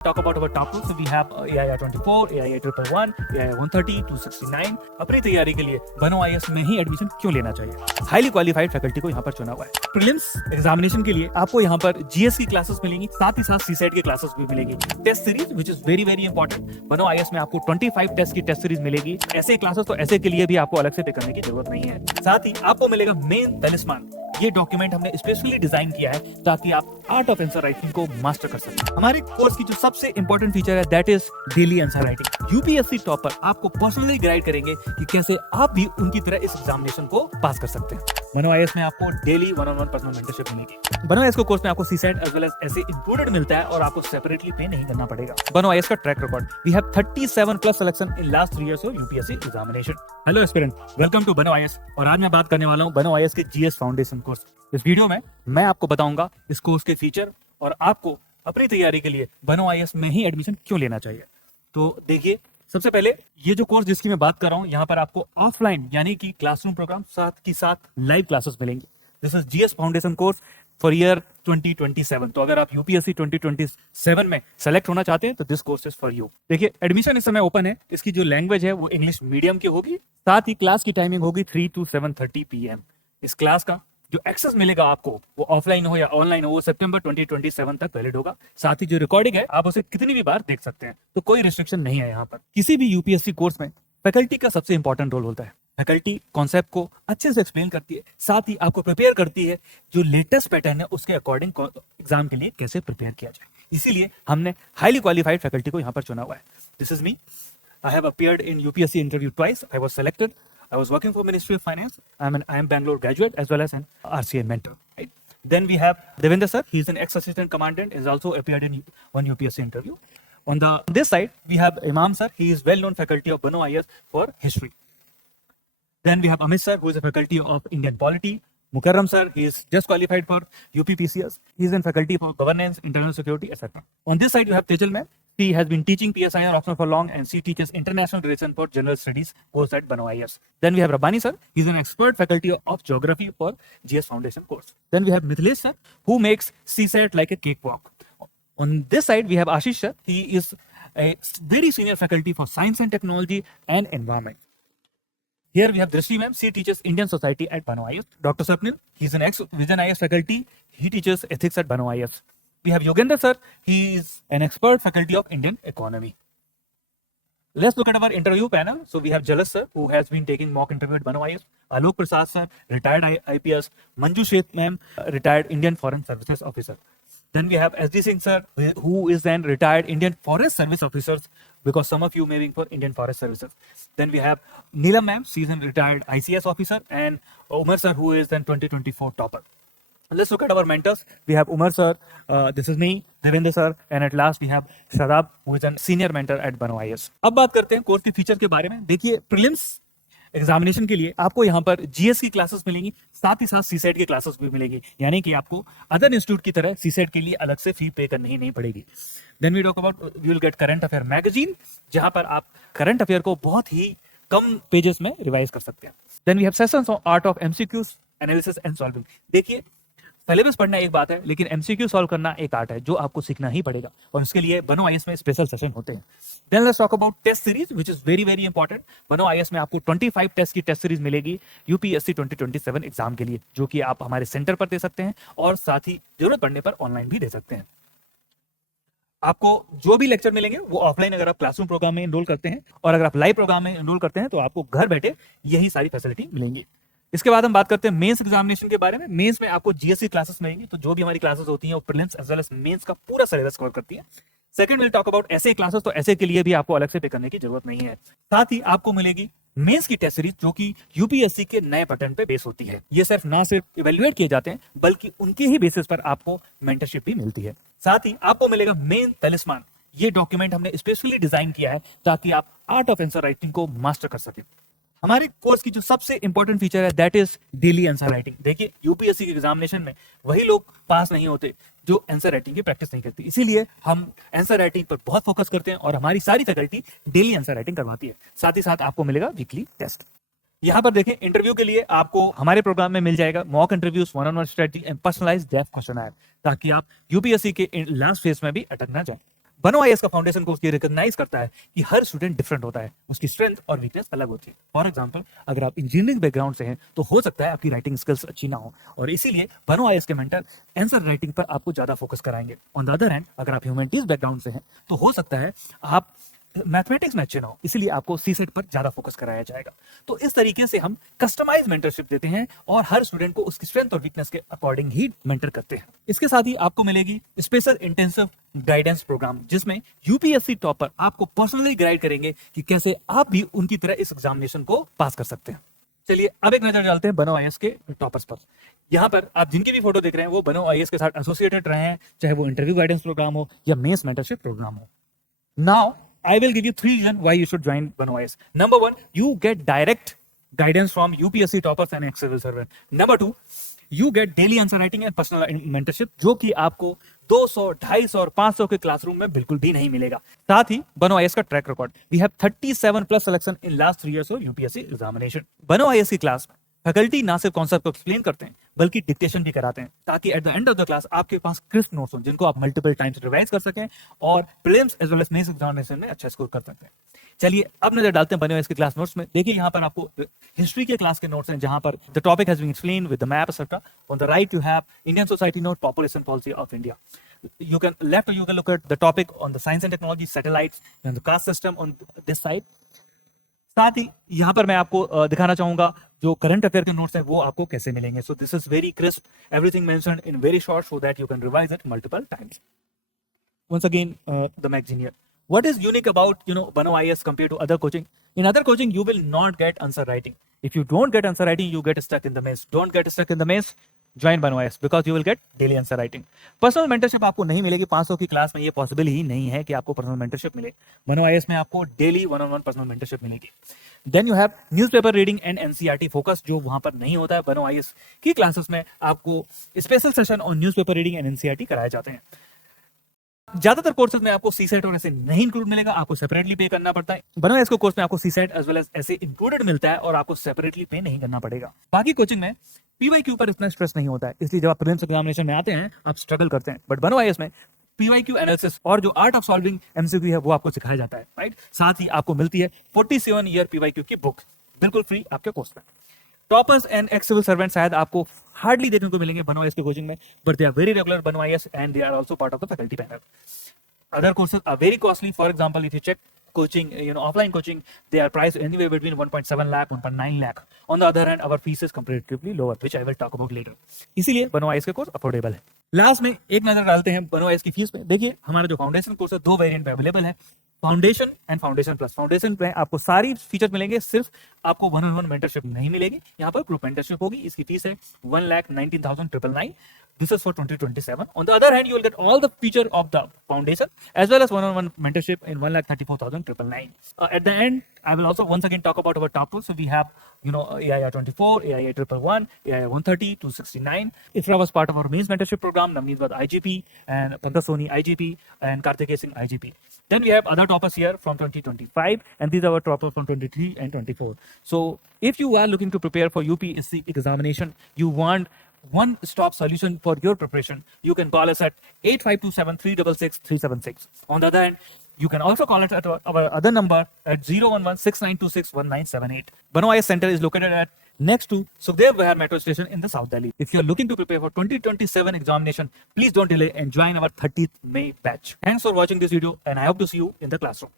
Talk about our top tools. So we have AII 24, AII 111, AII 130, 269. अपनी तैयारी के लिए बनो आईएएस में ही एडमिशन क्यों लेना चाहिए? हाईली क्वालिफाइड फैकल्टी को यहाँ पर चुना हुआ है। प्रीलिम्स एग्जामिनेशन के लिए आपको यहाँ पर जीएस की क्लासेस मिलेंगी, साथ ही साथ सीसेट की क्लासेस भी मिलेगी। Test series which is very very important. Bano IAS में आपको 25 टेस्ट की टेस्ट सीरीज मिलेगी। ऐसे क्लासेस तो ऐसे के लिए भी आपको अलग से पे करने की जरूरत नहीं है। साथ ही आपको मिलेगा मेन तलिस्मान। ये डॉक्यूमेंट हमने स्पेशली डिजाइन किया है ताकि आप आर्ट ऑफ आंसर राइटिंग को मास्टर कर सकें। हमारे कोर्स की जो सबसे इंपॉर्टेंट फीचर है that is daily answer writing. UPSC topper आपको पर्सनली गाइड करेंगे कि कैसे आप भी उनकी तरह इस एग्जामिनेशन को पास कर सकते हैं। बनो आईएएस में आपको डेली 1-on-1 पर्सनल मेंटरशिप मिलेगी। बनो आईएएस को कोर्स में आपको सीसेट एज वेल एज ऐसे इंक्लूडेड मिलता है और आपको सेपरेटली पे नहीं करना पड़ेगा। बनो आईएएस का track record, we have 37 plus selection in last 3 years of UPSC examination. Hello aspirant, welcome to Bano IAS. और आज मैं बात करने वाला हूं बनो आईएएस के जीएस फाउंडेशन कोर्स। इस वीडियो में मैं आपको बताऊंगा इस कोर्स के फीचर और आपको अपनी तैयारी के लिए बनो आईएएस में ही एडमिशन क्यों लेना चाहिए। तो देखिए, सबसे पहले ये जो कोर्स जिसकी मैं बात कर रहा हूं, यहाँ पर आपको ऑफलाइन यानी कि क्लासरूम प्रोग्राम साथ की साथ लाइव क्लासेस मिलेंगी। This is GS foundation course for year 2027। तो अगर आप यूपीएससी 2027 में सेलेक्ट होना चाहते हैं तो this course is for you. देखिए, एडमिशन इस समय ओपन है। इसकी जो लैंग्वेज है वो इंग्लिश मीडियम की होगी। साथ ही क्लास की टाइमिंग होगी 3 to 7:30 PM। इस क्लास का जो एक्सेस मिलेगा आपको, वो ऑफलाइन हो या ऑनलाइन हो, वो सितंबर 2027 तक वैलिड होगा। साथ ही जो रिकॉर्डिंग है आप उसे कितनी भी बार देख सकते हैं, तो कोई रिस्ट्रिक्शन नहीं है यहाँ पर। किसी भी यूपीएससी कोर्स में फैकल्टी का सबसे इंपॉर्टेंट रोल होता है। फैकल्टी कॉन्सेप्ट को अच्छे से एक्सप्लेन करती है, साथ ही आपको प्रिपेयर करती है जो लेटेस्ट पैटर्न है उसके अकॉर्डिंग एग्जाम के लिए कैसे प्रिपेयर किया जाए। इसीलिए हमने हाईली क्वालिफाइड फैकल्टी को यहाँ पर चुना हुआ है। This is me. I have appeared in UPSC interview twice. I was selected. I was working for Ministry of Finance. I am Bangalore graduate as well as an RCA mentor. Right? Then we have Devendra sir. He is an ex-assistant commandant. Is also appeared in one UPSC interview. On this side we have Imam sir. He is well-known faculty of Bano IAS for history. Then we have Amit sir, who is a faculty of Indian polity. Mukarram sir, he is just qualified for UPPCS. He is in faculty for governance, internal security, etc. On this side you have Tejal ma'am. She has been teaching PSI in Oxford for long and she teaches international relations for general studies course at Bano IAS. Then we have Rabbani sir. He's an expert faculty of geography for GS Foundation course. Then we have Mithilesh sir, who makes CSAT like a cakewalk. On this side we have Ashish sir. He is a very senior faculty for science and technology and environment. Here we have Drishti ma'am. She teaches Indian society at Bano IAS. Dr. Sapnil, he's an ex-Vision IAS faculty. He teaches ethics at Bano IAS. We have Yogendra sir. He is an expert faculty of Indian economy. Let's look at our interview panel. So we have Jalas sir, who has been taking mock interview at Bano IAS. Alok Prasad sir, retired IPS. Manju Sheth ma'am, retired Indian Foreign Services Officer. Then we have SD Singh sir, who is an retired Indian Forest Service Officer, because some of you may be for Indian Forest Services. Then we have Neelam ma'am, she is a retired ICS officer, and Umar sir, who is an 2024 topper. Let's look at our mentors. We have Umar sir, this is me, Devendra sir, and at last we have Shadab, who is a senior mentor at Bano IAS. अब बात करते हैं course के feature के बारे में। देखिए, prelims examination के लिए आपको यहाँ पर जीएस की क्लासेस मिलेंगी, साथ ही साथ सीसेट की क्लासेस भी मिलेंगी, यानी कि आपको अदर इंस्टीट्यूट की तरह सीसेट के लिए अलग से फी पे करनी ही नहीं पड़ेगी। Then we talk about, we will get current affair magazine, जहां पर आप करंट अफेयर को बहुत ही कम पेजेस में रिवाइज कर सकते हैं। Then we have sessions on art of MCQs, analysis and solving. देखिए, सिलेबस पढ़ना एक बात है, लेकिन एमसीक्यू सॉल्व करना एक आर्ट है जो आपको सीखना ही पड़ेगा, और उसके लिए बनो आईएएस में स्पेशल सेशन होते हैं। Then let's talk about test series which is very very important. Bano IAS में आपको 25 टेस्ट की टेस्ट सीरीज मिलेगी यूपीएससी 2027 एग्जाम के लिए, जो कि आप हमारे सेंटर पर दे सकते हैं और साथ ही जरूरत पड़ने पर ऑनलाइन भी दे सकते हैं। आपको जो भी लेक्चर मिलेंगे वो ऑफलाइन अगर आप क्लासरूम प्रोग्राम में एनरोल करते हैं, और अगर आप लाइव प्रोग्राम में एनरोल करते हैं तो आपको घर बैठे यही सारी फैसिलिटी मिलेंगी। इसके बाद हम बात करते हैं मेंस एग्जामिनेशन के बारे में। मेंस में आपको जीएससी क्लासेस मिलेंगी, तो जो भी हमारी क्लासेस होती हैं वो prelims as well as mains का पूरा सिलेबस कवर करती है। सेकंड विल टॉक अबाउट ऐसे क्लासेस, तो ऐसे के लिए भी आपको अलग से पे करने की जरूरत नहीं है। साथ ही आपको मिलेगी मेंस की टेस्ट सीरीज, जो कि यूपीएससी के नए पैटर्न पे बेस होती है। ये ना सिर्फ इवेल्युएट किए जाते हैं, बल्कि उनके ही बेसिस पर आपको मेंटरशिप भी मिलती है। साथ ही आपको मिलेगा मेन तलिस्मान। ये डॉक्यूमेंट हमने स्पेशली डिजाइन किया है ताकि आप आर्ट ऑफ आंसर राइटिंग को मास्टर कर सकें। हमारे कोर्स की जो सबसे इंपॉर्टेंट फीचर है that is daily answer writing. देखिए, यूपीएससी के एग्जामिनेशन में वही लोग पास नहीं होते जो आंसर राइटिंग की प्रैक्टिस नहीं करती, इसीलिए हम आंसर राइटिंग पर बहुत फोकस करते हैं और हमारी सारी फैकल्टी डेली आंसर राइटिंग करवाती है। साथ ही साथ आपको मिलेगा वीकली टेस्ट। यहाँ पर देखें, इंटरव्यू के लिए आपको हमारे प्रोग्राम में मिल जाएगा mock interviews, 1-on-1 strategy and personalized DAF question, ताकि आप यूपीएससी के लास्ट फेज में भी अटक ना जाए। बनो आईएएस का फाउंडेशन कोर्स ये रिकॉग्नाइज करता है कि हर स्टूडेंट डिफरेंट होता है, उसकी स्ट्रेंथ और वीकनेस अलग होती है। फॉर एग्जांपल, अगर आप इंजीनियरिंग बैकग्राउंड से हैं तो हो सकता है आपकी राइटिंग स्किल्स अच्छी ना हो, और इसीलिए बनो आईएएस के मेंटर आंसर राइटिंग पर आपको ज्यादा फोकस कराएंगे। ऑन द अदर हैंड, अगर आप ह्यूमैनिटीज बैकग्राउंड से हैं तो हो सकता है आप मैथमेटिक्स में अच्छे ना हो, इसीलिए आपको सी सेट पर ज्यादा फोकस कराया जाएगा। तो इस तरीके से हम कस्टमाइज मेंटरशिप देते हैं और हर स्टूडेंट को उसकी स्ट्रेंथ और वीकनेस के अकॉर्डिंग ही मेंटर करते हैं। इसके साथ ही आपको मिलेगी स्पेशल इंटेंसिव गाइडेंस प्रोग्राम, जिसमें यूपीएससी टॉपर आपको पर्सनली गाइड करेंगे कि कैसे आप भी उनकी तरह इस एग्जामिनेशन को पास कर सकते हैं। चलिए अब एक नजर डालते हैं बनो आईएएस के टॉपर्स पर। यहाँ पर आप जिनकी भी फोटो देख रहे हैं वो बनो आईएएस के साथ एसोसिएटेड रहे हैं, चाहे वो इंटरव्यू गाइडेंस प्रोग्राम हो या मेंस मेंटरशिप प्रोग्राम हो। Now I will give you 3 reasons why you should join Bano IAS. Number 1, you get direct guidance from UPSC toppers and ex-civil servant. Number 2, you get daily answer writing and personal mentorship, जो कि आपको 200, 250 और 500 के classroom में बिल्कुल भी नहीं मिलेगा। साथ ही बनो आईएएस का track record, we have 37 plus selection in last 3 years of UPSC examination. बनो आईएएस की क्लास में फैकल्टी ना सिर्फ कॉन्सेप्ट को एक्सप्लेन करते हैं बल्कि डिक्टेशन भी कराते हैं, ताकि at the end of the class आपके पास क्रिस्प नोट्स हों जिनको आप मल्टीपल टाइम्स रिवाइज कर सकें और prelims as well as mains examination में अच्छा स्कोर कर सकते हैं। चलिए अब नजर डालते हैं बने हुए इसके क्लास नोट्स में। देखिए यहाँ पर आपको हिस्ट्री के क्लास के नोट्स हैं, जहां पर the topic has been explained with the map etcetera. On the right you have Indian society note, population policy of India. You can left you can look at the topic on the science and technology, satellites and the caste system on this side. साथ ही यहाँ पर मैं आपको दिखाना चाहूंगा जो current affair के notes हैं वो आपको कैसे मिलेंगे। So this is very crisp, everything mentioned in very short so that you can revise it multiple times. Once again, the magazine here. What is unique about Bano IAS compared to other coaching? In other coaching, you will not get answer writing. If you don't get answer writing, you get stuck in the maze. Don't get stuck in the maze. Join Bano IAS because you will get daily answer writing. Personal mentorship आपको नहीं मिलेगी 500 की class में, ये possible ही नहीं है कि आपको पर्सनल मेंटरशिप मिले। बनो आईएएस में आपको डेली 1-on-1 पर्सनल मेंटरशिप मिलेगी। Then you have newspaper reading and NCERT focus, जो वहां पर नहीं होता है। बनो आईएएस की क्लासेस में आपको special session on newspaper reading and NCERT कराए जाते हैं। ज्यादातर कोर्सेज में आपको सीसेट और ऐसे नहीं इंक्लूड मिलेगा, आपको सेपरेटली पे करना पड़ता है। बनो आईएएस कोर्स में आपको सीसेट एज वेल एज ऐसे इंक्लूडेड मिलता है और आपको सेपरेटली पे नहीं करना पड़ेगा। बाकी कोचिंग में पीवाईक्यू पर इतना स्ट्रेस नहीं होता है, इसलिए जब आप प्रीलिम्स एग्जामिनेशन में आते हैं आप स्ट्रगल करते हैं। बट बनो आईएएस में पीवाईक्यू एनालिसिस और जो आर्ट ऑफ सॉल्विंग एमसीक्यू है वो आपको सिखाया जाता है, राइट। साथ ही आपको मिलती है 47 ईयर पीवाईक्यू की बुक बिल्कुल फ्री आपके कोर्स में। Toppers and ex civil servant शायद आपको हार्डली देखने को मिलेंगे बनो आईएएस के कोचिंग में, but they are very regular बनो IAS and they are also part of the faculty panel. Other courses are very costly. For example, if you check coaching, offline coaching, they are priced anywhere between 1.7 lakh, 1.9 lakh. On the other hand, our fees is comparatively lower, which I will talk about later. इसीलिए बनो IAS के course affordable है। Last में एक नजर डालते हैं बनो आईएएस की फीस पे। देखिए हमारा जो फाउंडेशन कोर्स है 2 वेरिएंट पे अवेलेबल है, foundation and foundation plus. Foundation पे आपको सारी फीचर मिलेंगे, सिर्फ आपको 1-on-1 मेंटरशिप नहीं मिलेगी, यहाँ पर ग्रुप मेंटरशिप होगी। इसकी फीस है 1,19,999। This is for 2027. On the other hand, you will get all the feature of the foundation as well as 1-on-1 mentorship in 1,34,999. At the end, I will also once again talk about our top tools. So we have, AIR 24, AIR 111, AIR 130, 269. Ifra was part of our mains mentorship program. Navneet was IGP and Pankaj Soni IGP and Karthik Singh IGP. Then we have other toppers here from 2025 and these are our toppers from 23 and 24. So if you are looking to prepare for UPSC examination, you want one-stop solution for your preparation, you can call us at 8527-366-376. On the other hand, you can also call us at our other number at 011-6926-1978. Bano IAS Center is located at next to Sukhdev Vihar Metro Station in the South Delhi. If you are looking to prepare for 2027 examination, please don't delay and join our 30th May batch. Thanks for watching this video and I hope to see you in the classroom.